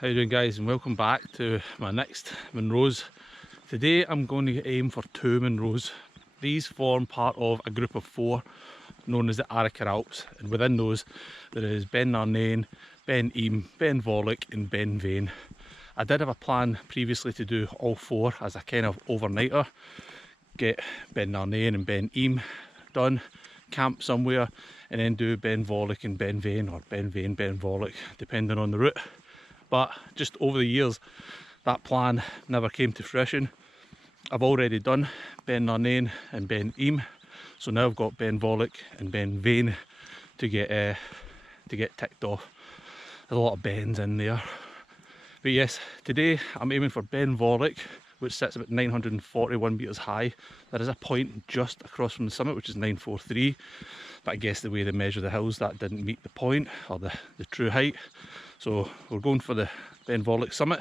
How you doing, guys, and welcome back to my next Munros. Today I'm going to aim for 2 Munros. These form part of a group of 4 known as the Arrochar Alps, and within those there is Ben Narnain, Ben Ben Vorlich and Ben Vane. I did have a plan previously to do all 4 as a kind of overnighter, get Ben Narnain and Ben done, camp somewhere, and then do Ben Vorlich and Ben Vane, or Ben Vane, Ben Vorlich, depending on the route. But just over the years, that plan never came to fruition. I've already done Ben Narnain and Ben so now I've got Ben Vorlich and Ben Vane to get ticked off. There's a lot of Bens in there. But yes, today I'm aiming for Ben Vorlich, which sits about 941 metres high. There is a point just across from the summit, which is 943. But I guess the way they measure the hills, that didn't meet the point, or the true height. So we're going for the Ben Vorlich summit,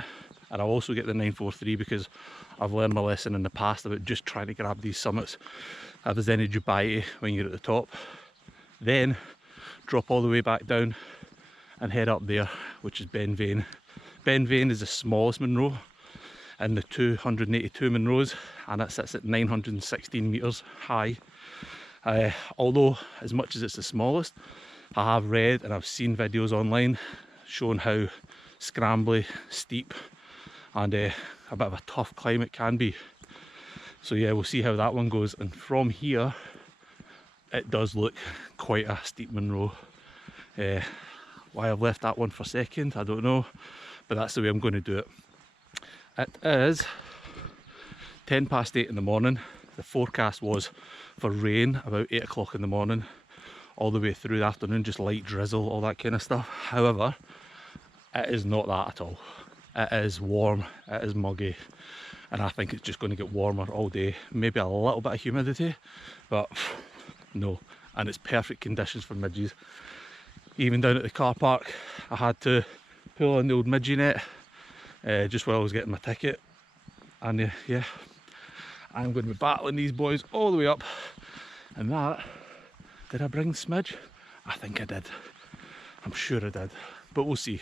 and I'll also get the 943 because I've learned my lesson in the past about just trying to grab these summits if there's any dubiety when you're at the top. Then drop all the way back down and head up there, which is Ben Vane. Ben Vane is the smallest Munro in the 282 Munros, and it sits at 916 metres high. Although as much as it's the smallest, I have read and I've seen videos online showing how scrambly, steep and a bit of a tough climb it can be. So yeah, we'll see how that one goes. And from here it does look quite a steep Munro. Why I've left that one for second, I don't know, but that's the way I'm going to do it. It is 10 past 8 in the morning. The forecast was for rain about 8 o'clock in the morning all the way through the afternoon, just light drizzle, all that kind of stuff. However, it is not that at all. It is warm, it is muggy, and I think it's just going to get warmer all day. Maybe a little bit of humidity, but no. And it's perfect conditions for midges. Even down at the car park, I had to pull on the old midgie net just while I was getting my ticket. And yeah, I'm going to be battling these boys all the way up. And that, did I bring smidge? I think I did. I'm sure I did, but we'll see.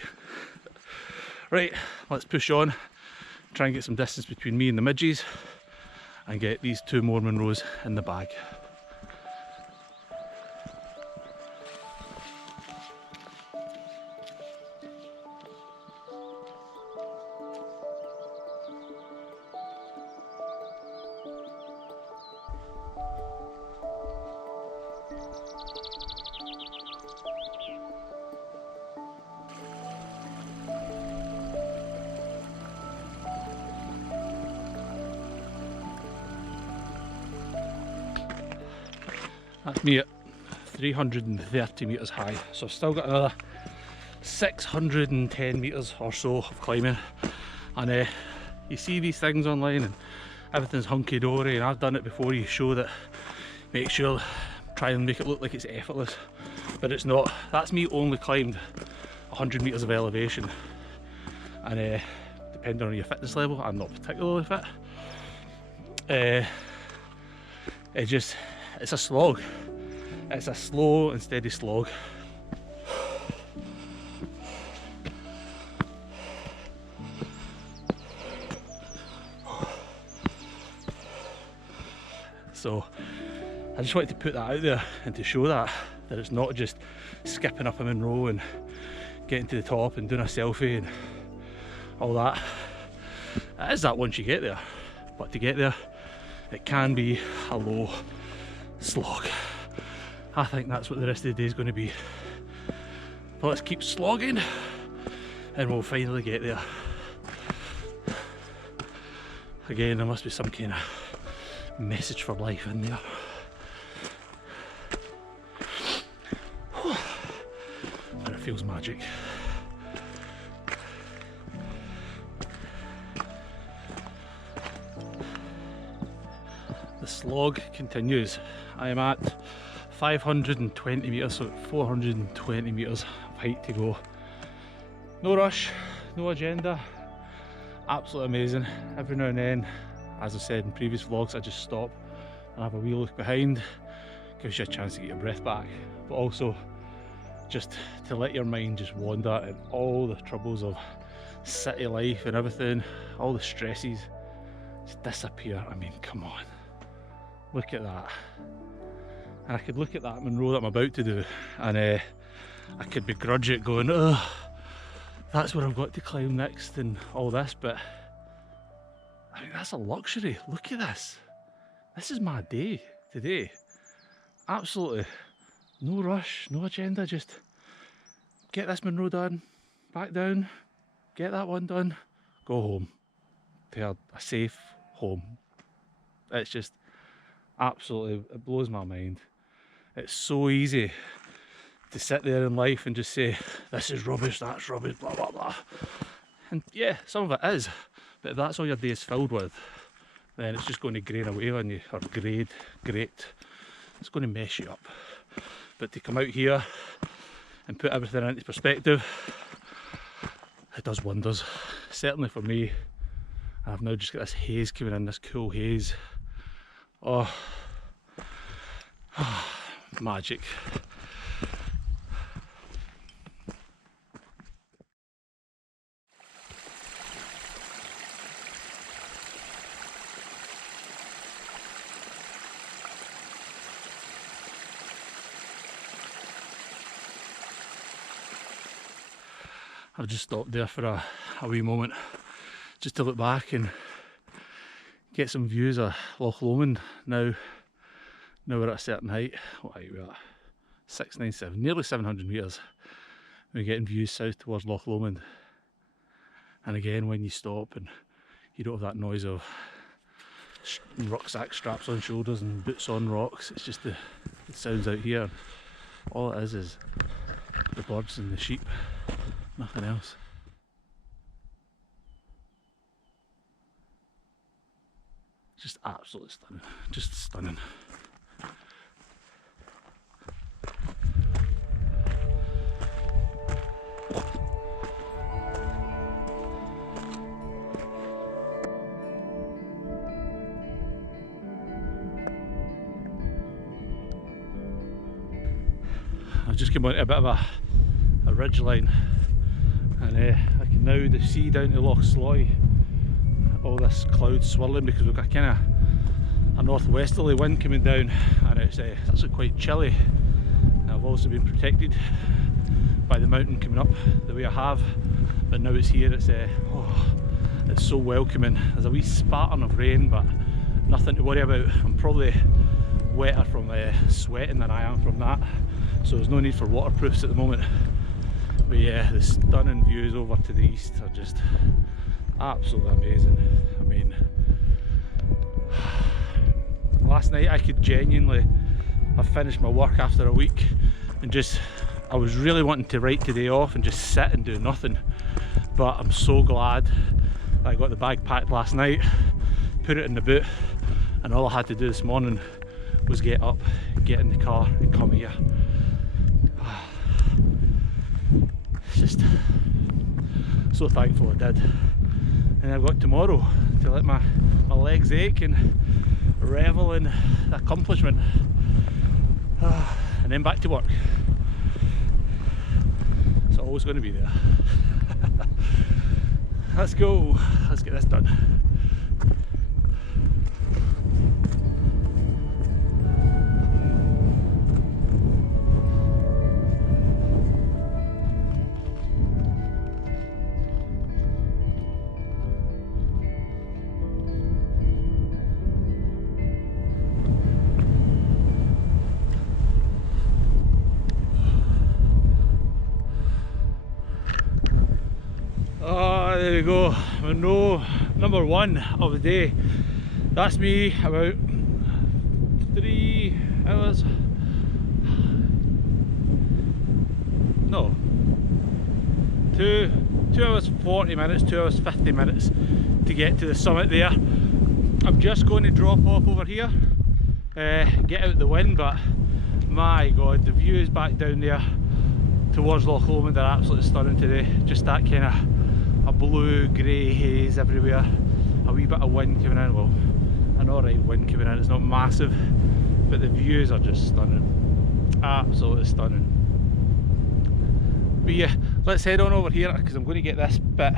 Right, let's push on, try and get some distance between me and the midges, and get these 2 more Munros in the bag. That's me at 330 metres high, so I've still got another 610 metres or so of climbing. And you see these things online and everything's hunky-dory, and I've done it before. You show that, make sure, try and make it look like it's effortless, but it's not. That's me only climbed 100 metres of elevation, and depending on your fitness level, I'm not particularly fit. It's a slog. It's a slow and steady slog. So I just wanted to put that out there and to show that it's not just skipping up a Munro and getting to the top and doing a selfie and all that. It is that once you get there, but to get there it can be a low slog. I think that's what the rest of the day is going to be. But let's keep slogging and we'll finally get there. Again, there must be some kind of message for life in there. And it feels magic. The slog continues. I am at 520 metres, so 420 metres of height to go. No rush, no agenda, absolutely amazing. Every now and then, as I said in previous vlogs, I just stop and have a wee look behind. Gives you a chance to get your breath back, but also just to let your mind just wander and all the troubles of city life and everything, all the stresses just disappear. I mean, come on, look at that. And I could look at that Munro that I'm about to do, and I could begrudge it, going, oh, that's where I've got to climb next and all this, but I mean, that's a luxury. Look at this. This is my day today. Absolutely no rush, no agenda, just get this Munro done, back down, get that one done, go home to a safe home. It's just absolutely, it blows my mind. It's so easy to sit there in life and just say, this is rubbish, that's rubbish, blah blah blah. And yeah, some of it is, but if that's all your day is filled with, then it's just going to grain away on you, or grate. It's going to mess you up. But to come out here and put everything into perspective, it does wonders. Certainly for me. I've now just got this haze coming in, this cool haze. Oh, magic. I've just stopped there for a wee moment just to look back and get some views of Loch Lomond. Now we're at a certain height. What height are we at? 697, nearly 700 metres. We're getting views south towards Loch Lomond. And again, when you stop and you don't have that noise of rucksack straps on shoulders and boots on rocks, it's just the sounds out here. All it is the birds and the sheep, nothing else. Just absolutely stunning, just stunning. I've just come onto a bit of a ridge line, and I can now see down to Loch Slog all this cloud swirling because we've got kind of a northwesterly wind coming down, and it's actually quite chilly. And I've also been protected by the mountain coming up the way I have, but now it's here, it's so welcoming. There's a wee spattering of rain, but nothing to worry about. I'm probably wetter from sweating than I am from that, so there's no need for waterproofs at the moment. But yeah, the stunning views over to the east are just absolutely amazing. I mean, last night I could genuinely have finished my work after a week and I was really wanting to write today off and just sit and do nothing, but I'm so glad I got the bag packed last night, put it in the boot, and all I had to do this morning was get up, get in the car and come here. It's just so thankful I did. And I've got tomorrow to let my legs ache and revel in the accomplishment, and then back to work. It's always going to be there. Let's go, let's get this done. There we go, Munro number 1 of the day. That's me about 3 hours, no, 2 hours 40 minutes, 2 hours 50 minutes to get to the summit there. I'm just going to drop off over here, get out the wind, but my god, the views back down there towards Loch Lomond are absolutely stunning today. Just that kind of a blue grey haze everywhere, a wee bit of wind coming in, well, an alright wind coming in, it's not massive, but the views are just stunning, absolutely stunning. But yeah, let's head on over here because I'm going to get this bit.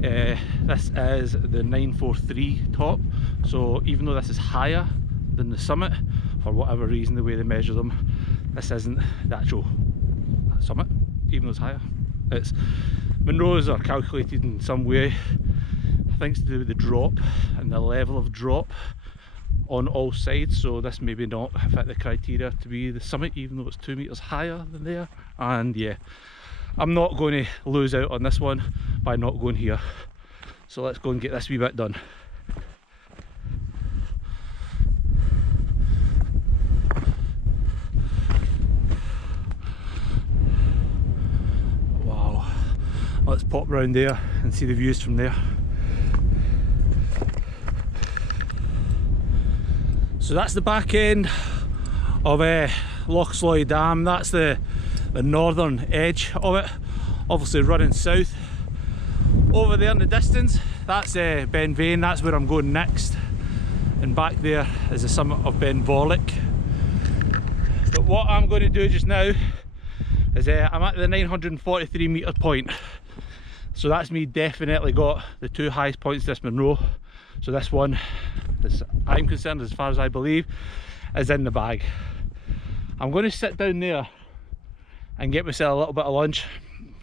This is the 943 top, so even though this is higher than the summit, for whatever reason, the way they measure them, this isn't the actual summit, even though it's higher. It's Munros are calculated in some way, I think it's to do with the drop and the level of drop on all sides, so this maybe not fit the criteria to be the summit, even though it's 2 meters higher than there. And yeah, I'm not going to lose out on this one by not going here, so let's go and get this wee bit done. Wow, let's pop round there and see the views from there. So that's the back end of Loch Lomond Dam. That's the northern edge of it, obviously running south. Over there in the distance, that's Ben Vane, that's where I'm going next. And back there is the summit of Ben Vorlich. But what I'm going to do just now is I'm at the 943 metre point. So that's me definitely got the two highest points this Munro. So this one, as I'm concerned, as far as I believe, is in the bag. I'm going to sit down there and get myself a little bit of lunch,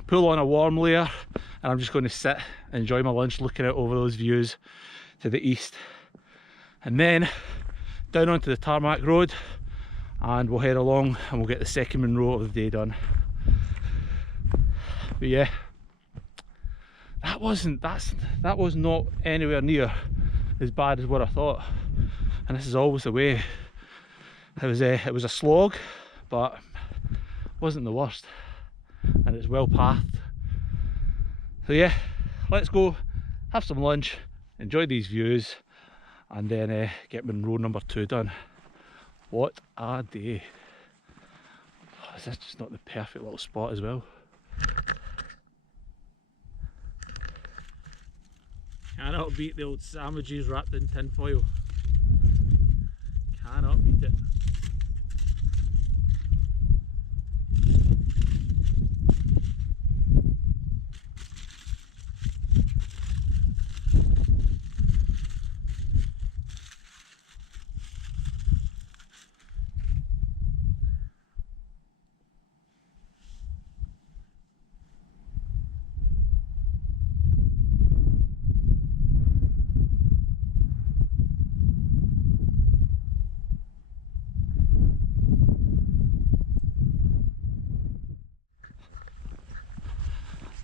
pull on a warm layer, and I'm just going to sit and enjoy my lunch looking out over those views to the east. And then down onto the tarmac road, and we'll head along and we'll get the second Munro of the day done. But yeah, that was not anywhere near as bad as what I thought, and this is always the way. It was a slog, but wasn't the worst, and it's well pathed. So yeah, let's go have some lunch, enjoy these views, and then get Munro number 2 done. What a day. Oh, is this just not the perfect little spot as well? Cannot beat the old sandwiches wrapped in tin foil. Cannot beat it.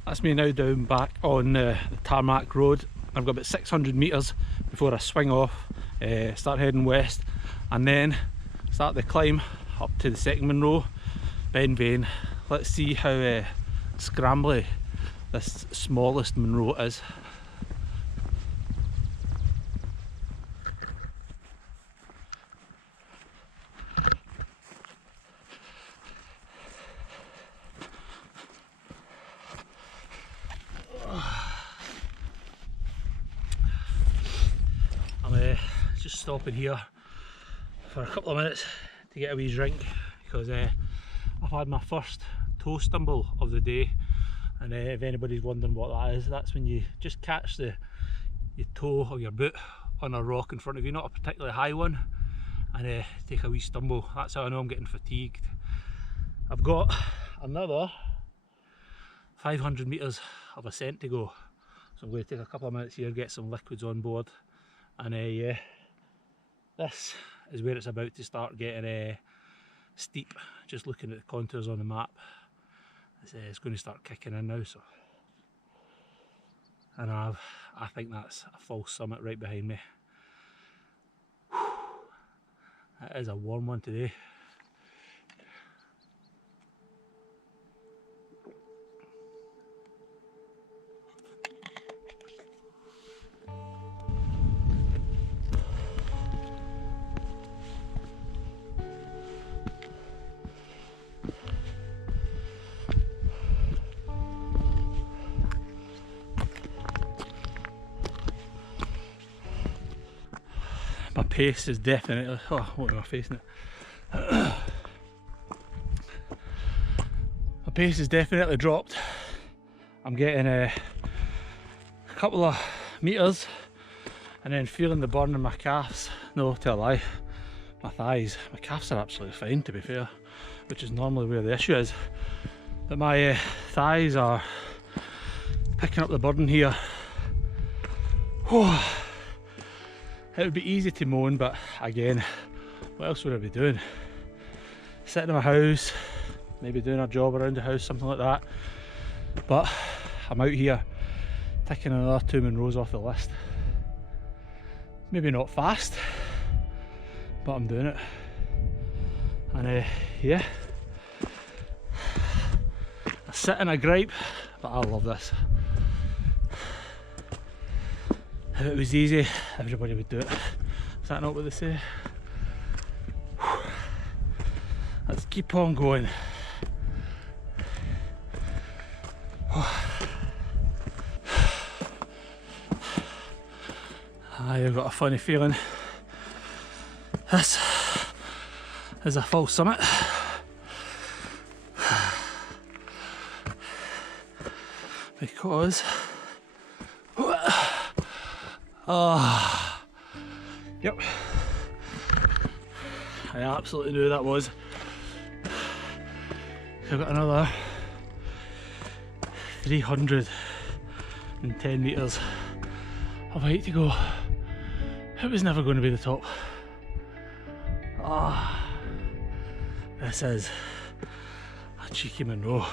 That's me now down back on the tarmac road. I've got about 600 metres before I swing off, start heading west, and then start the climb up to the second Munro, Ben Vane. Let's see how scrambly this smallest Munro is. Just stopping here for a couple of minutes to get a wee drink, because I've had my first toe stumble of the day, and if anybody's wondering what that is, that's when you just catch your toe of your boot on a rock in front of you, not a particularly high one, and take a wee stumble. That's how I know I'm getting fatigued. I've got another 500 metres of ascent to go, so I'm going to take a couple of minutes here, get some liquids on board, and yeah, this is where it's about to start getting steep. Just looking at the contours on the map, it's going to start kicking in now. So, and I think that's a false summit right behind me. It is a warm one today. My pace is definitely, oh, what am I facing it? My pace has definitely dropped. I'm getting a couple of meters and then feeling the burn in my calves. No, tell a lie, my thighs. My calves are absolutely fine, to be fair, which is normally where the issue is. But my thighs are picking up the burden here. It would be easy to moan, but again, what else would I be doing? Sitting in my house, maybe doing a job around the house, something like that. But I'm out here ticking another 2 Munros off the list. Maybe not fast, but I'm doing it. And yeah, I sit in a gripe, but I love this. If it was easy, everybody would do it. Is that not what they say? Let's keep on going. I've got a funny feeling this is a full summit. Because yep, I absolutely knew that was. I've got another 310 metres of height to go. It was never going to be the top. This is a cheeky Munro.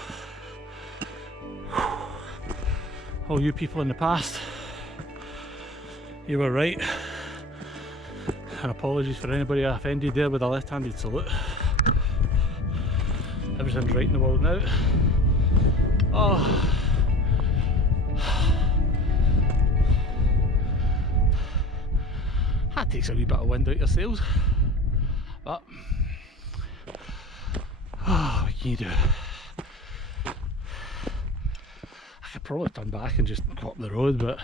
All you people in the past, you were right. And apologies for anybody I offended there with a left-handed salute. Everything's right in the world now. That takes a wee bit of wind out your sails. But what can you do? I could probably turn back and just go up the road, but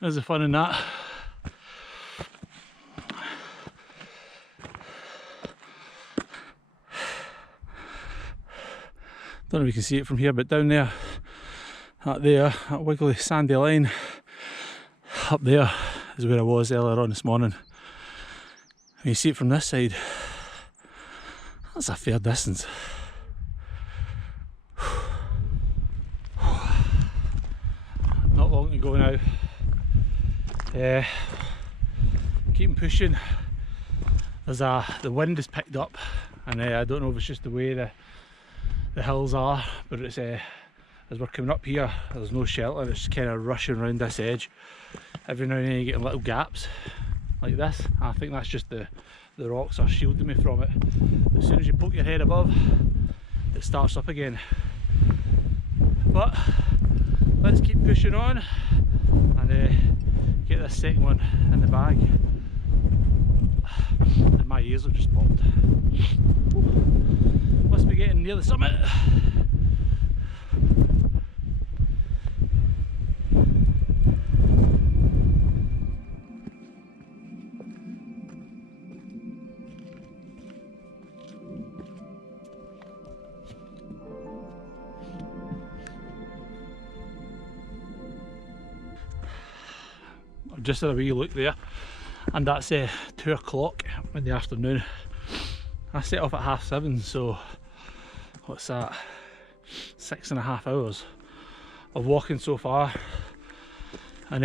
there's the fun in that. Don't know if you can see it from here, but down there, that wiggly sandy line, up there is where I was earlier on this morning. And you see it from this side, that's a fair distance. Not long to go now. Keeping pushing. The wind has picked up, and I don't know if it's just the way the hills are, but it's as we're coming up here, there's no shelter. It's kind of rushing around this edge. Every now and then you get little gaps like this. I think that's just the rocks are shielding me from it. As soon as you poke your head above, it starts up again. But let's keep pushing on and get this second one in the bag. And my ears have just popped. Must be getting near the summit. I've just had a wee look there, and that's 2 o'clock in the afternoon. I set off at 7:30, so what's that? 6.5 hours of walking so far. And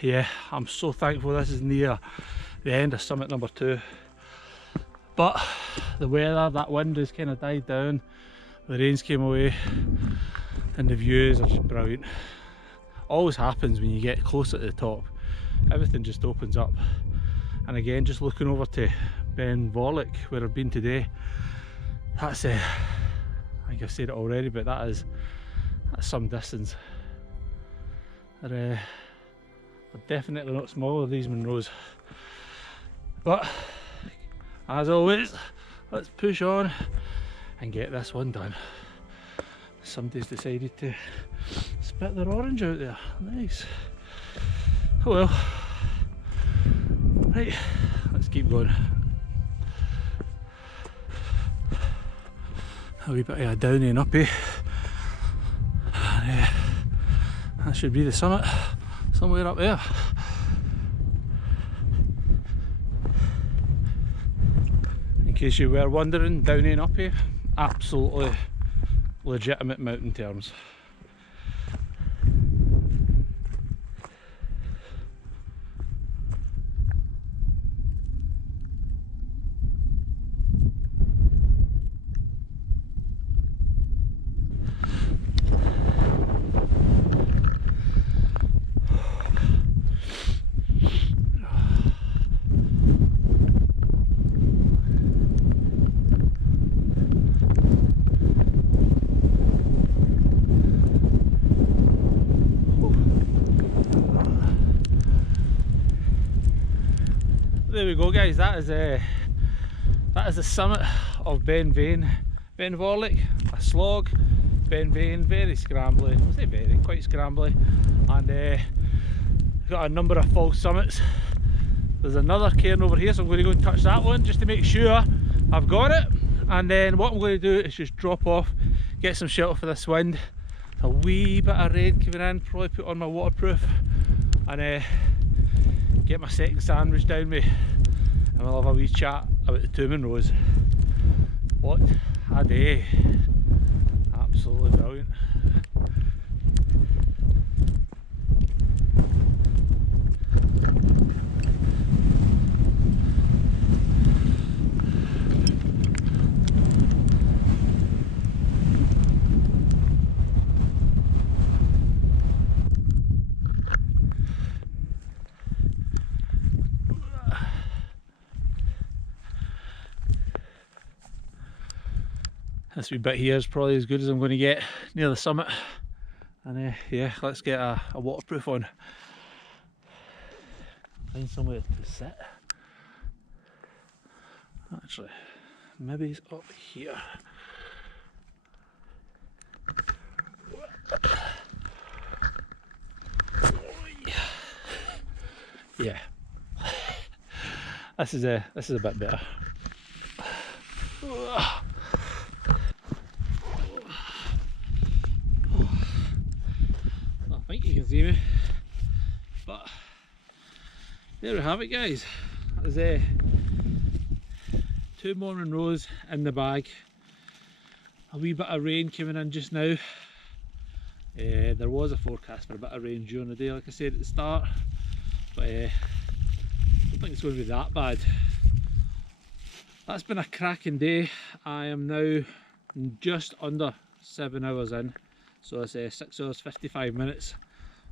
yeah, I'm so thankful this is near the end of summit number 2. But the weather, that wind has kind of died down, the rains came away, and the views are just brilliant. Always happens when you get closer to the top, everything just opens up. And again, just looking over to Ben Vorlich, where I've been today, that's I think I've said it already, but that's some distance. They're definitely not smaller, these Munros. But as always, let's push on and get this one done. Somebody's decided to spit their orange out there. Nice. Oh well. Right, let's keep going. a wee bit of a downy and uppy, and that should be the summit, somewhere up there. In case you were wondering, downy and uppy, absolutely legitimate mountain terms. There we go, guys. That is the summit of Ben Vane, Ben Vorlich, a slog. Ben Vane, very scrambly. I say very, quite scrambly, and got a number of false summits. There's another cairn over here, so I'm going to go and touch that one just to make sure I've got it. And then what I'm going to do is just drop off, get some shelter for this wind. A wee bit of rain coming in, probably put on my waterproof, and get my second sandwich down me, and we'll have a wee chat about the two Munros. What a day! Absolutely brilliant. This wee bit here is probably as good as I'm going to get near the summit, and yeah, let's get a waterproof on. Find somewhere to sit. Actually, maybe it's up here. Yeah, this is a bit better. I think you can see me, but there we have it, guys. There's two more Munros in the bag. A wee bit of rain coming in just now. There was a forecast for a bit of rain during the day, like I said at the start, but I don't think it's going to be that bad. That's been a cracking day. I am now just under 7 hours in, so it's 6 hours 55 minutes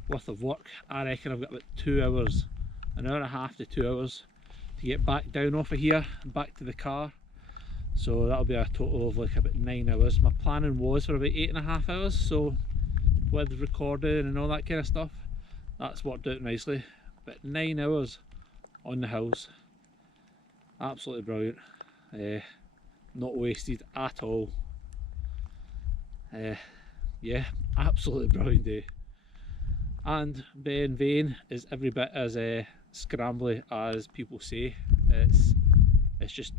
worth of work. I reckon I've got about 2 hours, an hour and a half to 2 hours to get back down off of here and back to the car, so that'll be a total of like about 9 hours. My planning was for about 8.5 hours, so with recording and all that kind of stuff, that's worked out nicely. But 9 hours on the hills, absolutely brilliant. Not wasted at all. Yeah, absolutely brilliant day. And Ben Vane is every bit as scrambly as people say. It's just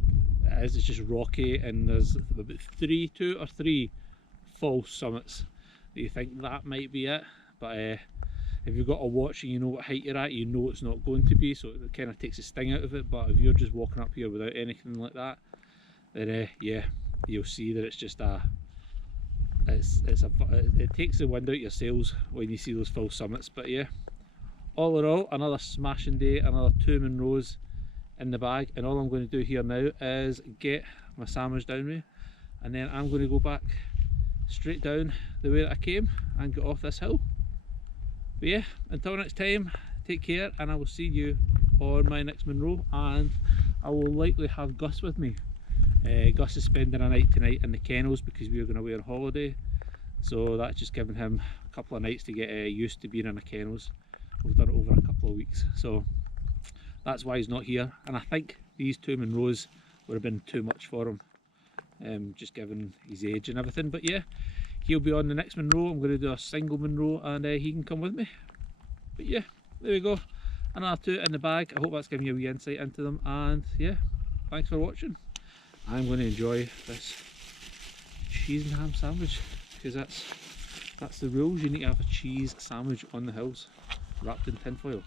rocky, and there's about two or three false summits that you think that might be it, but if you've got a watch and you know what height you're at, you know it's not going to be, so it kind of takes the sting out of it. But if you're just walking up here without anything like that, then yeah, you'll see that it's just it takes the wind out your sails when you see those false summits. But yeah, all in all, another smashing day, another 2 Munros in the bag, and all I'm going to do here now is get my sandwich down me, and then I'm going to go back straight down the way that I came and get off this hill. But yeah, until next time, take care, and I will see you on my next Munro, and I will likely have Gus with me. Gus is spending a night tonight in the kennels because we are going away on holiday, so that's just giving him a couple of nights to get used to being in the kennels. We've done it over a couple of weeks, so that's why he's not here. And I think these 2 Munros would have been too much for him, just given his age and everything. But yeah, he'll be on the next Munro. I'm going to do a single Munro, and he can come with me. But yeah, there we go, another 2 in the bag. I hope that's giving you a wee insight into them, and yeah, thanks for watching. I'm going to enjoy this cheese and ham sandwich, because that's the rules. You need to have a cheese sandwich on the hills, wrapped in tinfoil.